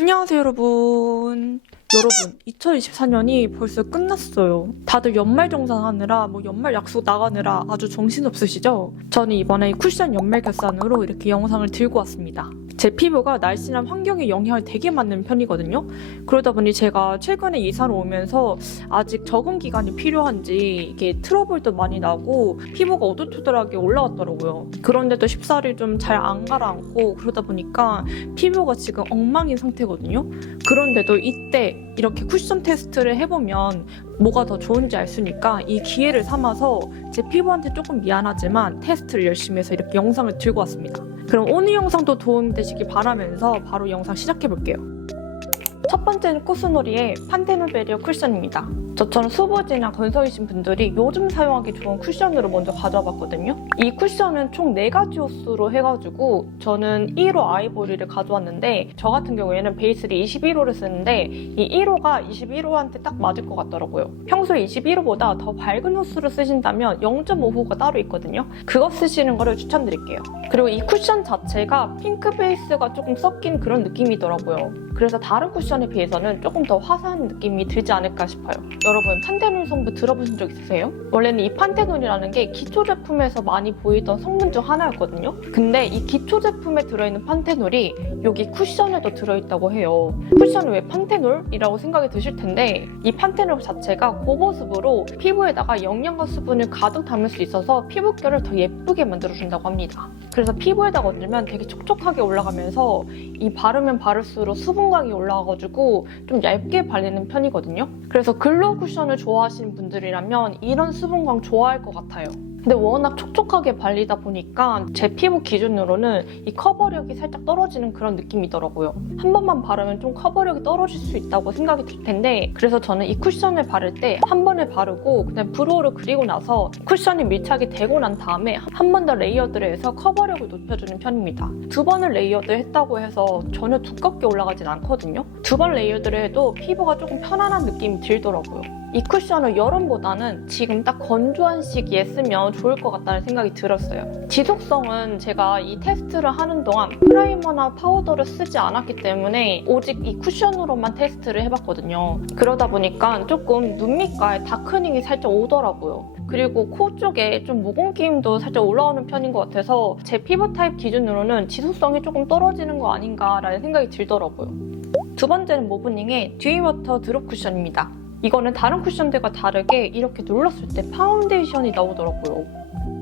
안녕하세요 여러분. 2024년이 벌써 끝났어요. 다들 연말 정산하느라 연말 약속 나가느라 아주 정신없으시죠? 저는 이번에 쿠션 연말 결산으로 이렇게 영상을 들고 왔습니다. 제 피부가 날씨나 환경에 영향을 되게 받는 편이거든요. 그러다 보니 제가 최근에 이사를 오면서 아직 적응 기간이 필요한지 이게 트러블도 많이 나고 피부가 오돌토돌하게 올라왔더라고요. 그런데도 쉽사리 좀 잘 안 가라앉고 그러다 보니까 피부가 지금 엉망인 상태거든요. 그런데도 이때 이렇게 쿠션 테스트를 해보면 뭐가 더 좋은지 알 수 있으니까 이 기회를 삼아서 제 피부한테 조금 미안하지만 테스트를 열심히 해서 이렇게 영상을 들고 왔습니다. 그럼 오늘 영상도 도움이 되시길 바라면서 바로 영상 시작해볼게요. 첫 번째는 코스놀이의 판테놀 베리어 쿠션입니다. 저처럼 수부지나 건성이신 분들이 요즘 사용하기 좋은 쿠션으로 먼저 가져와 봤거든요. 이 쿠션은 총 4가지 호수로 해가지고 저는 1호 아이보리를 가져왔는데 저 같은 경우에는 베이스를 21호를 쓰는데 이 1호가 21호한테 딱 맞을 것 같더라고요. 평소에 21호보다 더 밝은 호수를 쓰신다면 0.5호가 따로 있거든요. 그거 쓰시는 거를 추천드릴게요. 그리고 이 쿠션 자체가 핑크 베이스가 조금 섞인 그런 느낌이더라고요. 그래서 다른 쿠션에 비해서는 조금 더 화사한 느낌이 들지 않을까 싶어요. 여러분 판테놀 성분 들어보신 적 있으세요? 원래는 이 판테놀이라는 게 기초 제품에서 많이 보이던 성분 중 하나였거든요. 근데 이 기초 제품에 들어있는 판테놀이 여기 쿠션에도 들어있다고 해요. 쿠션은 왜 판테놀이라고 생각이 드실 텐데 이 판테놀 자체가 고보습으로 피부에다가 영양과 수분을 가득 담을 수 있어서 피부결을 더 예쁘게 만들어준다고 합니다. 그래서 피부에다가 얹으면 되게 촉촉하게 올라가면서 이 바르면 바를수록 수분감이 올라와가지고 좀 얇게 발리는 편이거든요. 그래서 글로우 쿠션을 좋아하시는 분들이라면 이런 수분감 좋아할 것 같아요. 근데 워낙 촉촉하게 발리다 보니까 제 피부 기준으로는 이 커버력이 살짝 떨어지는 그런 느낌이더라고요. 한 번만 바르면 좀 커버력이 떨어질 수 있다고 생각이 들 텐데 그래서 저는 이 쿠션을 바를 때 한 번에 바르고 그냥 브로우를 그리고 나서 쿠션이 밀착이 되고 난 다음에 한 번 더 레이어드를 해서 커버력을 높여주는 편입니다. 2번을 레이어드 했다고 해서 전혀 두껍게 올라가진 않거든요. 2번 레이어드를 해도 피부가 조금 편안한 느낌이 들더라고요. 이 쿠션을 여름보다는 지금 딱 건조한 시기에 쓰면 좋을 것 같다는 생각이 들었어요. 지속성은 제가 이 테스트를 하는 동안 프라이머나 파우더를 쓰지 않았기 때문에 오직 이 쿠션으로만 테스트를 해봤거든요. 그러다 보니까 조금 눈 밑가에 다크닝이 살짝 오더라고요. 그리고 코 쪽에 좀 모공기임도 살짝 올라오는 편인 것 같아서 제 피부 타입 기준으로는 지속성이 조금 떨어지는 거 아닌가라는 생각이 들더라고요. 두 번째는 모브닝의 듀이워터 드롭 쿠션입니다. 이거는 다른 쿠션들과 다르게 이렇게 눌렀을 때 파운데이션이 나오더라고요.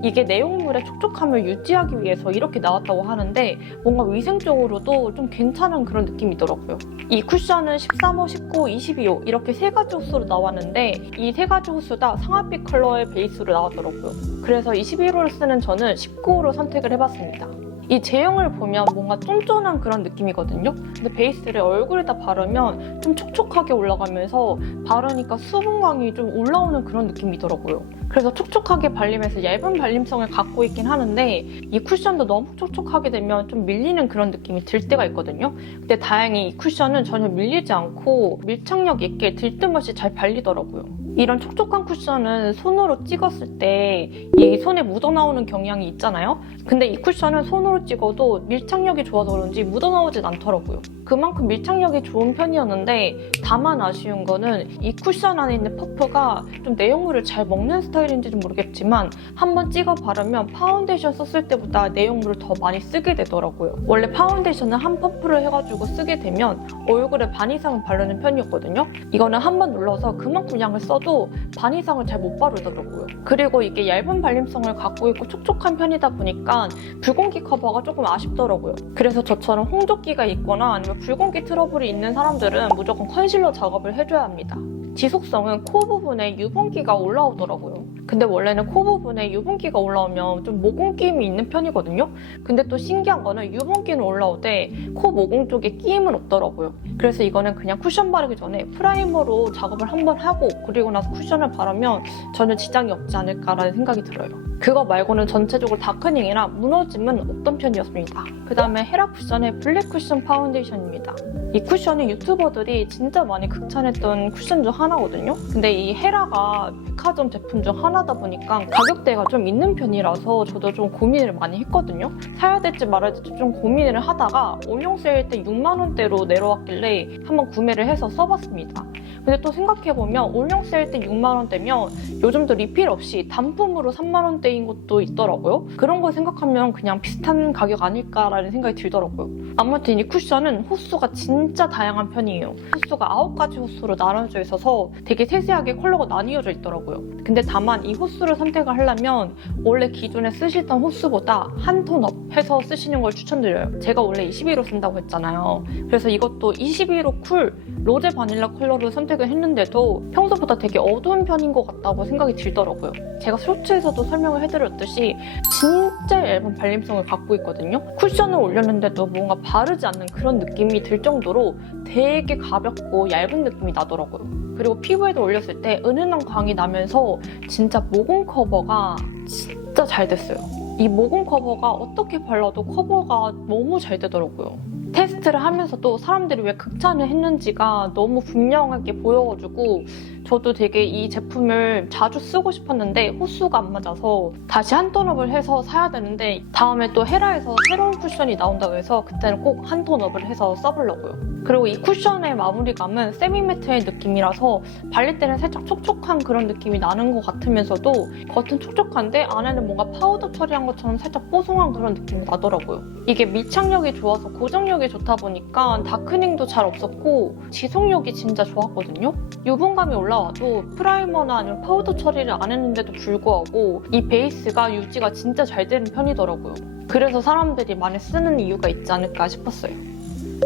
이게 내용물의 촉촉함을 유지하기 위해서 이렇게 나왔다고 하는데 뭔가 위생적으로도 좀 괜찮은 그런 느낌이더라고요. 이 쿠션은 13호, 19호, 22호 이렇게 3가지 호수로 나왔는데 이 3가지 호수 다 상아빛 컬러의 베이스로 나왔더라고요. 그래서 21호를 쓰는 저는 19호로 선택을 해봤습니다. 이 제형을 보면 뭔가 쫀쫀한 그런 느낌이거든요. 근데 베이스를 얼굴에다 바르면 좀 촉촉하게 올라가면서 바르니까 수분감이 좀 올라오는 그런 느낌이더라고요. 그래서 촉촉하게 발리면서 얇은 발림성을 갖고 있긴 하는데 이 쿠션도 너무 촉촉하게 되면 좀 밀리는 그런 느낌이 들 때가 있거든요. 근데 다행히 이 쿠션은 전혀 밀리지 않고 밀착력 있게 들뜸없이 잘 발리더라고요. 이런 촉촉한 쿠션은 손으로 찍었을 때 이 손에 묻어나오는 경향이 있잖아요. 근데 이 쿠션은 손으로 찍어도 밀착력이 좋아서 그런지 묻어나오진 않더라고요. 그만큼 밀착력이 좋은 편이었는데 다만 아쉬운 거는 이 쿠션 안에 있는 퍼프가 좀 내용물을 잘 먹는 스타일인지는 모르겠지만 한번 찍어 바르면 파운데이션 썼을 때보다 내용물을 더 많이 쓰게 되더라고요. 원래 파운데이션은 한 퍼프를 해가지고 쓰게 되면 얼굴에 반 이상은 바르는 편이었거든요. 이거는 한번 눌러서 그만큼 양을 써도 반 이상을 잘 못 바르더라고요. 그리고 이게 얇은 발림성을 갖고 있고 촉촉한 편이다 보니까 붉은기 커버가 조금 아쉽더라고요. 그래서 저처럼 홍조기가 있거나 아니면 붉은기 트러블이 있는 사람들은 무조건 컨실러 작업을 해줘야 합니다. 지속성은 코 부분에 유분기가 올라오더라고요. 근데 원래는 코 부분에 유분기가 올라오면 좀 모공 끼임이 있는 편이거든요. 근데 또 신기한 거는 유분기는 올라오되 코 모공 쪽에 끼임은 없더라고요. 그래서 이거는 그냥 쿠션 바르기 전에 프라이머로 작업을 한번 하고 그리고 나서 쿠션을 바르면 전혀 지장이 없지 않을까라는 생각이 들어요. 그거 말고는 전체적으로 다크닝이나 무너짐은 없던 편이었습니다. 그 다음에 헤라 쿠션의 블랙 쿠션 파운데이션입니다. 이 쿠션이 유튜버들이 진짜 많이 극찬했던 쿠션 중 하나거든요. 근데 이 헤라가 백화점 제품 중 하나다 보니까 가격대가 좀 있는 편이라서 저도 좀 고민을 많이 했거든요. 사야 될지 말아야 될지 좀 고민을 하다가 올영 세일 때 6만 원대로 내려왔길래 한번 구매를 해서 써봤습니다. 근데 또 생각해보면 올영 세일 때 6만 원대면 요즘도 리필 없이 단품으로 3만 원대인 것도 있더라고요. 그런 거 생각하면 그냥 비슷한 가격 아닐까라는 생각이 들더라고요. 아무튼 이 쿠션은 호수가 진짜 다양한 편이에요. 호수가 9가지 호수로 나눠져 있어서 되게 세세하게 컬러가 나뉘어져 있더라고요. 근데 다만 이 호수를 선택을 하려면 원래 기존에 쓰시던 호수보다 한 톤 업 해서 쓰시는 걸 추천드려요. 제가 원래 21호 쓴다고 했잖아요. 그래서 이것도 21호 쿨 로제 바닐라 컬러를 선택을 했는데도 평소보다 되게 어두운 편인 것 같다고 생각이 들더라고요. 제가 쇼츠에서도 설명을 해드렸듯이 진짜 얇은 발림성을 갖고 있거든요. 쿠션을 올렸는데도 뭔가 바르지 않는 그런 느낌이 들 정도로 되게 가볍고 얇은 느낌이 나더라고요. 그리고 피부에도 올렸을 때 은은한 광이 나면서 진짜 모공 커버가 진짜 잘 됐어요. 이 모공 커버가 어떻게 발라도 커버가 너무 잘 되더라고요. 테스트를 하면서도 사람들이 왜 극찬을 했는지가 너무 분명하게 보여가지고 저도 되게 이 제품을 자주 쓰고 싶었는데 호수가 안 맞아서 다시 한 톤업을 해서 사야 되는데 다음에 또 헤라에서 새로운 쿠션이 나온다고 해서 그때는 꼭 한 톤업을 해서 써보려고요. 그리고 이 쿠션의 마무리감은 세미매트의 느낌이라서 발릴 때는 살짝 촉촉한 그런 느낌이 나는 것 같으면서도 겉은 촉촉한데 안에는 뭔가 파우더 처리한 것처럼 살짝 뽀송한 그런 느낌이 나더라고요. 이게 밀착력이 좋아서 고정력이 좋다 보니까 다크닝도 잘 없었고 지속력이 진짜 좋았거든요. 유분감이 올라와도 프라이머나 아니면 파우더 처리를 안 했는데도 불구하고 이 베이스가 유지가 진짜 잘 되는 편이더라고요. 그래서 사람들이 많이 쓰는 이유가 있지 않을까 싶었어요.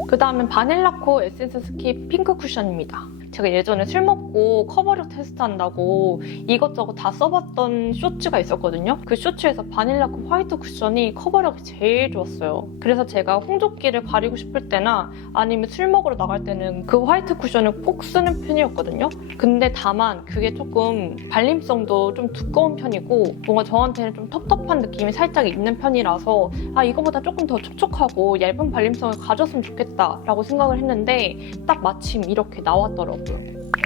그 다음은 바닐라코 에센스 스키 핑크 쿠션입니다. 제가 예전에 술 먹고 커버력 테스트한다고 이것저것 다 써봤던 쇼츠가 있었거든요. 그 쇼츠에서 바닐라코 화이트 쿠션이 커버력이 제일 좋았어요. 그래서 제가 홍조끼를 가리고 싶을 때나 아니면 술 먹으러 나갈 때는 그 화이트 쿠션을 꼭 쓰는 편이었거든요. 근데 다만 그게 조금 발림성도 좀 두꺼운 편이고 뭔가 저한테는 좀 텁텁한 느낌이 살짝 있는 편이라서 이거보다 조금 더 촉촉하고 얇은 발림성을 가졌으면 좋겠다라고 생각을 했는데 딱 마침 이렇게 나왔더라고요.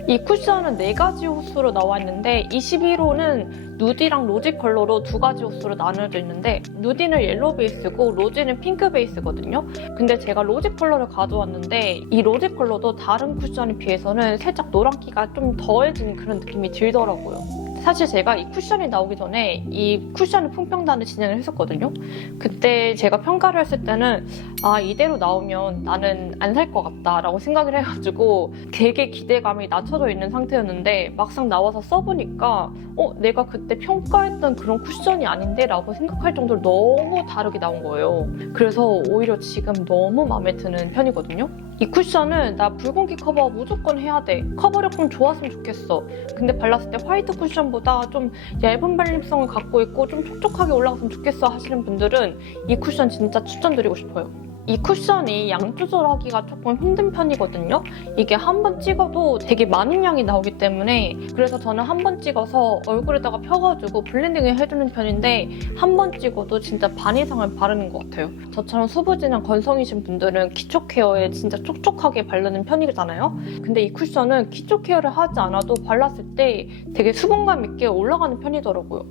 이 쿠션은 4가지 호수로 나와 있는데 21호는 누디랑 로지 컬러로 2가지 호수로 나눠져 있는데 누디는 옐로우 베이스고 로지는 핑크 베이스거든요. 근데 제가 로지 컬러를 가져왔는데 이 로지 컬러도 다른 쿠션에 비해서는 살짝 노란기가 좀 더해지는 그런 느낌이 들더라고요. 사실 제가 이 쿠션이 나오기 전에 이 쿠션의 품평단을 진행을 했었거든요. 그때 제가 평가를 했을 때는 이대로 나오면 나는 안 살 것 같다라고 생각을 해가지고 되게 기대감이 낮춰져 있는 상태였는데 막상 나와서 써보니까 내가 그때 평가했던 그런 쿠션이 아닌데 라고 생각할 정도로 너무 다르게 나온 거예요. 그래서 오히려 지금 너무 마음에 드는 편이거든요. 이 쿠션은 나 붉은기 커버 무조건 해야 돼. 커버력 좀 좋았으면 좋겠어. 근데 발랐을 때 화이트 쿠션보다 좀 얇은 발림성을 갖고 있고 좀 촉촉하게 올라갔으면 좋겠어 하시는 분들은 이 쿠션 진짜 추천드리고 싶어요. 이 쿠션이 양 조절하기가 조금 힘든 편이거든요. 이게 한 번 찍어도 되게 많은 양이 나오기 때문에 그래서 저는 한 번 찍어서 얼굴에다가 펴가지고 블렌딩을 해주는 편인데 한 번 찍어도 진짜 반 이상을 바르는 것 같아요. 저처럼 수부진한 건성이신 분들은 기초 케어에 진짜 촉촉하게 바르는 편이잖아요. 근데 이 쿠션은 기초 케어를 하지 않아도 발랐을 때 되게 수분감 있게 올라가는 편이더라고요.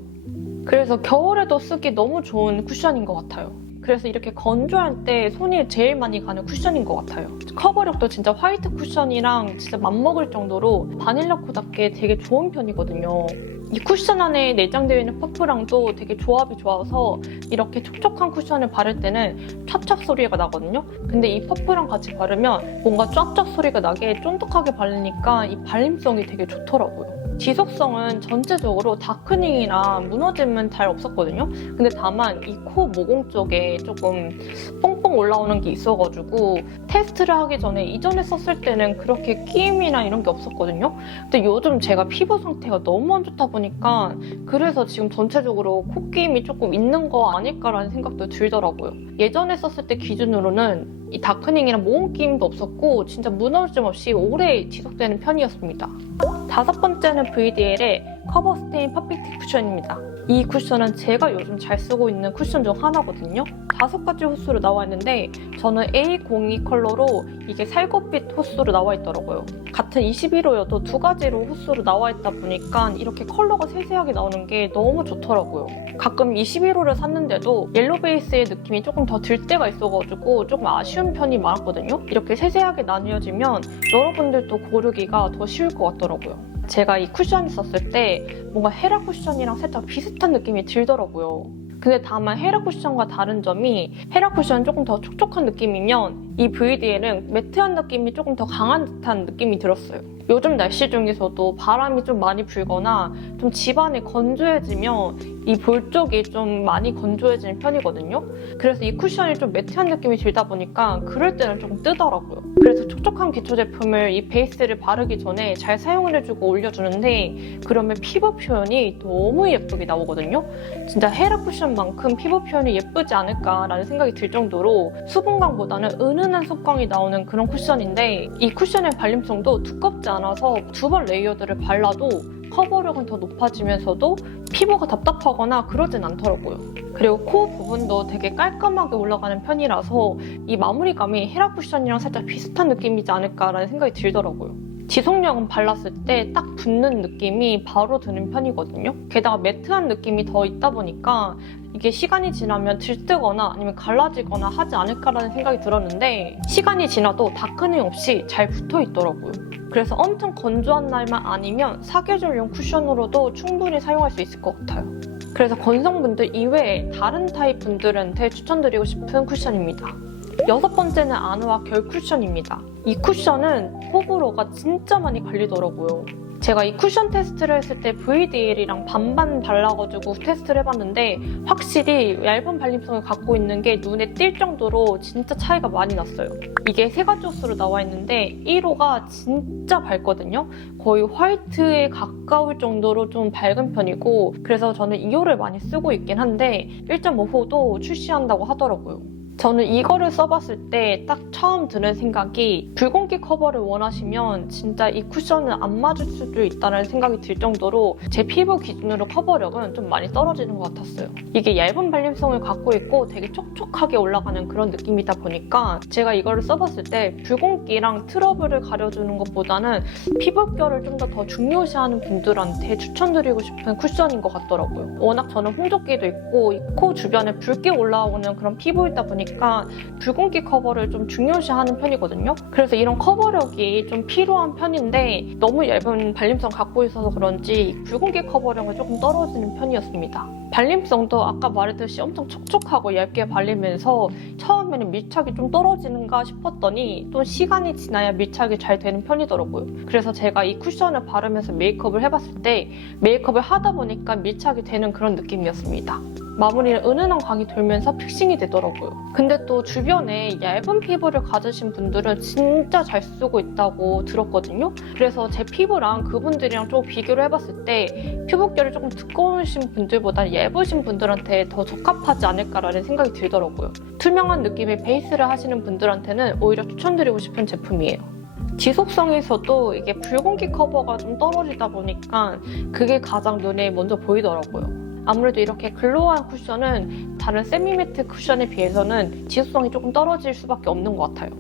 그래서 겨울에도 쓰기 너무 좋은 쿠션인 것 같아요. 그래서 이렇게 건조할 때 손이 제일 많이 가는 쿠션인 것 같아요. 커버력도 진짜 화이트 쿠션이랑 진짜 맞먹을 정도로 바닐라코답게 되게 좋은 편이거든요. 이 쿠션 안에 내장되어 있는 퍼프랑도 되게 조합이 좋아서 이렇게 촉촉한 쿠션을 바를 때는 찹찹 소리가 나거든요. 근데 이 퍼프랑 같이 바르면 뭔가 쫙쫙 소리가 나게 쫀득하게 바르니까 이 발림성이 되게 좋더라고요. 지속성은 전체적으로 다크닝이나 무너짐은 잘 없었거든요. 근데 다만 이 코 모공 쪽에 조금 뽕뽕 올라오는 게 있어가지고 테스트를 하기 전에 이전에 썼을 때는 그렇게 끼임이나 이런 게 없었거든요. 근데 요즘 제가 피부 상태가 너무 안 좋다 보니까 그래서 지금 전체적으로 코 끼임이 조금 있는 거 아닐까라는 생각도 들더라고요. 예전에 썼을 때 기준으로는 이 다크닝이랑 모공 끼임도 없었고 진짜 무너짐 없이 오래 지속되는 편이었습니다. 5번째는 VDL의 커버 스테인 퍼펙트 쿠션입니다. 이 쿠션은 제가 요즘 잘 쓰고 있는 쿠션 중 하나거든요. 5가지 호수로 나와 있는데 저는 A02 컬러로 이게 살구빛 호수로 나와 있더라고요. 같은 21호여도 2가지로 호수로 나와 있다 보니까 이렇게 컬러가 세세하게 나오는 게 너무 좋더라고요. 가끔 21호를 샀는데도 옐로우 베이스의 느낌이 조금 더 들 때가 있어가지고 조금 아쉬운 편이 많았거든요. 이렇게 세세하게 나뉘어지면 여러분들도 고르기가 더 쉬울 것 같더라고요. 제가 이 쿠션을 썼을 때 뭔가 헤라 쿠션이랑 살짝 비슷한 느낌이 들더라고요. 근데 다만 헤라 쿠션과 다른 점이 헤라 쿠션은 조금 더 촉촉한 느낌이면 이 VDL은 매트한 느낌이 조금 더 강한 듯한 느낌이 들었어요. 요즘 날씨 중에서도 바람이 좀 많이 불거나 좀 집안이 건조해지면 이 볼 쪽이 좀 많이 건조해지는 편이거든요. 그래서 이 쿠션이 좀 매트한 느낌이 들다 보니까 그럴 때는 조금 뜨더라고요. 그래서 촉촉한 기초 제품을 이 베이스를 바르기 전에 잘 사용을 해주고 올려주는데 그러면 피부 표현이 너무 예쁘게 나오거든요. 진짜 헤라 쿠션만큼 피부 표현이 예쁘지 않을까라는 생각이 들 정도로 수분광보다는 은은한 속광이 나오는 그런 쿠션인데 이 쿠션의 발림성도 두껍지 않아서 2번 레이어드를 발라도 커버력은 더 높아지면서도 피부가 답답하거나 그러진 않더라고요. 그리고 코 부분도 되게 깔끔하게 올라가는 편이라서 이 마무리감이 헤라 쿠션이랑 살짝 비슷한 느낌이지 않을까라는 생각이 들더라고요. 지속력은 발랐을 때 딱 붙는 느낌이 바로 드는 편이거든요. 게다가 매트한 느낌이 더 있다 보니까 이게 시간이 지나면 들뜨거나 아니면 갈라지거나 하지 않을까라는 생각이 들었는데 시간이 지나도 다크닝 없이 잘 붙어 있더라고요. 그래서 엄청 건조한 날만 아니면 사계절용 쿠션으로도 충분히 사용할 수 있을 것 같아요. 그래서 건성분들 이외에 다른 타입 분들한테 추천드리고 싶은 쿠션입니다. 6번째는 아누아 결 쿠션입니다. 이 쿠션은 호불호가 진짜 많이 갈리더라고요. 제가 이 쿠션 테스트를 했을 때 VDL이랑 반반 발라가지고 테스트를 해봤는데 확실히 얇은 발림성을 갖고 있는 게 눈에 띌 정도로 진짜 차이가 많이 났어요. 이게 3가지 호수로 나와 있는데 1호가 진짜 밝거든요. 거의 화이트에 가까울 정도로 좀 밝은 편이고 그래서 저는 2호를 많이 쓰고 있긴 한데 1.5호도 출시한다고 하더라고요. 저는 이거를 써봤을 때 딱 처음 드는 생각이 붉은기 커버를 원하시면 진짜 이 쿠션은 안 맞을 수도 있다는 생각이 들 정도로 제 피부 기준으로 커버력은 좀 많이 떨어지는 것 같았어요. 이게 얇은 발림성을 갖고 있고 되게 촉촉하게 올라가는 그런 느낌이다 보니까 제가 이거를 써봤을 때 붉은기랑 트러블을 가려주는 것보다는 피부결을 좀 더 중요시하는 분들한테 추천드리고 싶은 쿠션인 것 같더라고요. 워낙 저는 홍조기도 있고 이 코 주변에 붉게 올라오는 그런 피부이다 보니까 붉은기 커버를 좀 중요시하는 편이거든요. 그래서 이런 커버력이 좀 필요한 편인데 너무 얇은 발림성 갖고 있어서 그런지 붉은기 커버력이 조금 떨어지는 편이었습니다. 발림성도 아까 말했듯이 엄청 촉촉하고 얇게 발리면서 처음에는 밀착이 좀 떨어지는가 싶었더니 또 시간이 지나야 밀착이 잘 되는 편이더라고요. 그래서 제가 이 쿠션을 바르면서 메이크업을 해봤을 때 메이크업을 하다 보니까 밀착이 되는 그런 느낌이었습니다. 마무리는 은은한 광이 돌면서 픽싱이 되더라고요. 근데 또 주변에 얇은 피부를 가지신 분들은 진짜 잘 쓰고 있다고 들었거든요. 그래서 제 피부랑 그분들이랑 좀 비교를 해봤을 때 피부결이 조금 두꺼우신 분들보다 얇으신 분들한테 더 적합하지 않을까라는 생각이 들더라고요. 투명한 느낌의 베이스를 하시는 분들한테는 오히려 추천드리고 싶은 제품이에요. 지속성에서도 이게 붉은기 커버가 좀 떨어지다 보니까 그게 가장 눈에 먼저 보이더라고요. 아무래도 이렇게 글로우한 쿠션은 다른 세미매트 쿠션에 비해서는 지속성이 조금 떨어질 수밖에 없는 것 같아요.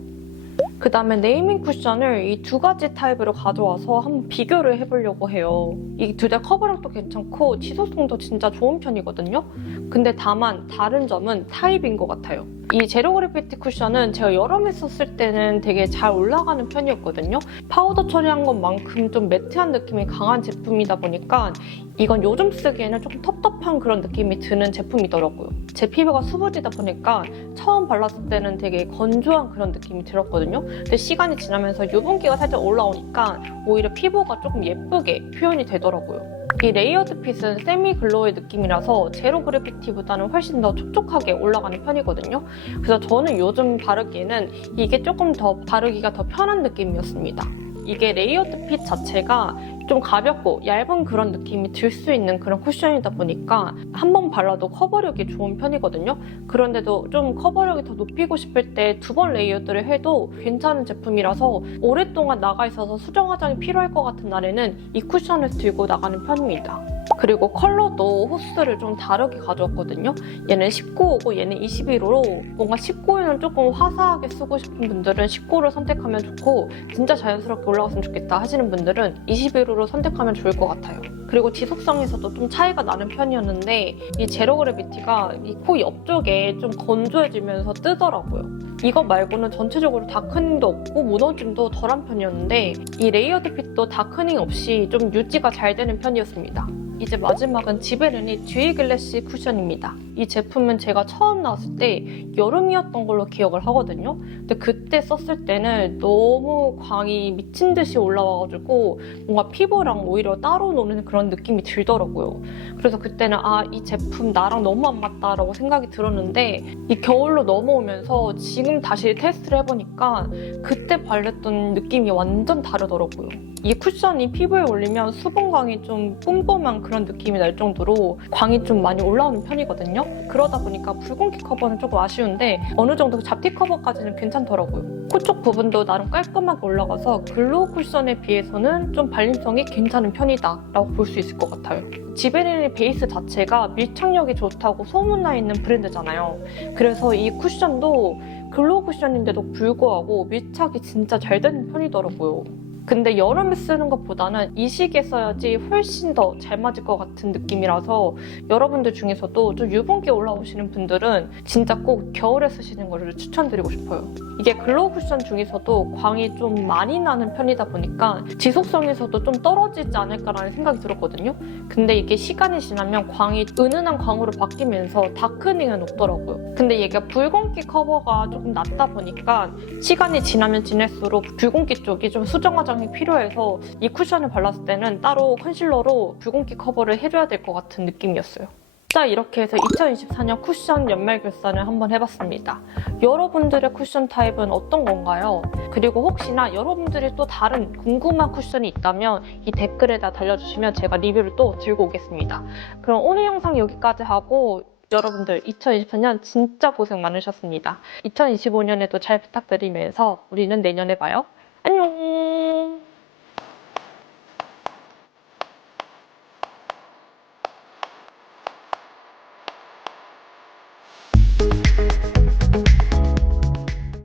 그 다음에 네이밍 쿠션을 이 2가지 타입으로 가져와서 한번 비교를 해보려고 해요. 이 둘 다 커버력도 괜찮고 지속성도 진짜 좋은 편이거든요. 근데 다만 다른 점은 타입인 것 같아요. 이 제로 그래피티 쿠션은 제가 여름에 썼을 때는 되게 잘 올라가는 편이었거든요. 파우더 처리한 것만큼 좀 매트한 느낌이 강한 제품이다 보니까 이건 요즘 쓰기에는 조금 텁텁한 그런 느낌이 드는 제품이더라고요. 제 피부가 수부지다 보니까 처음 발랐을 때는 되게 건조한 그런 느낌이 들었거든요. 근데 시간이 지나면서 유분기가 살짝 올라오니까 오히려 피부가 조금 예쁘게 표현이 되더라고요. 이 레이어드 핏은 세미 글로우의 느낌이라서 제로 그래피티보다는 훨씬 더 촉촉하게 올라가는 편이거든요. 그래서 저는 요즘 바르기에는 이게 조금 더 바르기가 더 편한 느낌이었습니다. 이게 레이어드 핏 자체가 좀 가볍고 얇은 그런 느낌이 들 수 있는 그런 쿠션이다 보니까 한 번 발라도 커버력이 좋은 편이거든요. 그런데도 좀 커버력이 더 높이고 싶을 때 두 번 레이어드를 해도 괜찮은 제품이라서 오랫동안 나가 있어서 수정 화장이 필요할 것 같은 날에는 이 쿠션을 들고 나가는 편입니다. 그리고 컬러도 호스를 좀 다르게 가져왔거든요. 얘는 19호고 얘는 21호로 뭔가 19호는 조금 화사하게 쓰고 싶은 분들은 19호를 선택하면 좋고 진짜 자연스럽게 올라갔으면 좋겠다 하시는 분들은 21호로 선택하면 좋을 것 같아요. 그리고 지속성에서도 좀 차이가 나는 편이었는데 이 제로 그래비티가 이 코 옆쪽에 좀 건조해지면서 뜨더라고요. 이거 말고는 전체적으로 다크닝도 없고 무너짐도 덜한 편이었는데 이 레이어드 핏도 다크닝 없이 좀 유지가 잘 되는 편이었습니다. 이제 마지막은 지베르니 듀이 글래시 쿠션입니다. 이 제품은 제가 처음 나왔을 때 여름이었던 걸로 기억을 하거든요. 근데 그때 썼을 때는 너무 광이 미친 듯이 올라와가지고 뭔가 피부랑 오히려 따로 노는 그런 느낌이 들더라고요. 그래서 그때는 이 제품 나랑 너무 안 맞다라고 생각이 들었는데 이 겨울로 넘어오면서 지금 다시 테스트를 해보니까 그때 발랐던 느낌이 완전 다르더라고요. 이 쿠션이 피부에 올리면 수분광이 좀 뿜뿜한 그런 느낌이 날 정도로 광이 좀 많이 올라오는 편이거든요. 그러다 보니까 붉은기 커버는 조금 아쉬운데 어느 정도 잡티 커버까지는 괜찮더라고요. 코 쪽 부분도 나름 깔끔하게 올라가서 글로우 쿠션에 비해서는 좀 발림성이 괜찮은 편이다 라고 볼 수 있을 것 같아요. 지베르니 베이스 자체가 밀착력이 좋다고 소문나 있는 브랜드잖아요. 그래서 이 쿠션도 글로우 쿠션인데도 불구하고 밀착이 진짜 잘 되는 편이더라고요. 근데 여름에 쓰는 것보다는 이 시기에 써야지 훨씬 더 잘 맞을 것 같은 느낌이라서 여러분들 중에서도 좀 유분기 올라오시는 분들은 진짜 꼭 겨울에 쓰시는 거를 추천드리고 싶어요. 이게 글로우 쿠션 중에서도 광이 좀 많이 나는 편이다 보니까 지속성에서도 좀 떨어지지 않을까라는 생각이 들었거든요. 근데 이게 시간이 지나면 광이 은은한 광으로 바뀌면서 다크닝은 높더라고요. 근데 얘가 붉은기 커버가 조금 낮다 보니까 시간이 지나면 지날수록 붉은기 쪽이 좀 수정 화장이 필요해서 이 쿠션을 발랐을 때는 따로 컨실러로 붉은기 커버를 해줘야 될 것 같은 느낌이었어요. 자, 이렇게 해서 2024년 쿠션 연말 결산을 한번 해봤습니다. 여러분들의 쿠션 타입은 어떤 건가요? 그리고 혹시나 여러분들이 또 다른 궁금한 쿠션이 있다면 이 댓글에다 달려주시면 제가 리뷰를 또 들고 오겠습니다. 그럼 오늘 영상 여기까지 하고 여러분들 2024년 진짜 고생 많으셨습니다. 2025년에도 잘 부탁드리면서 우리는 내년에 봐요. 안녕!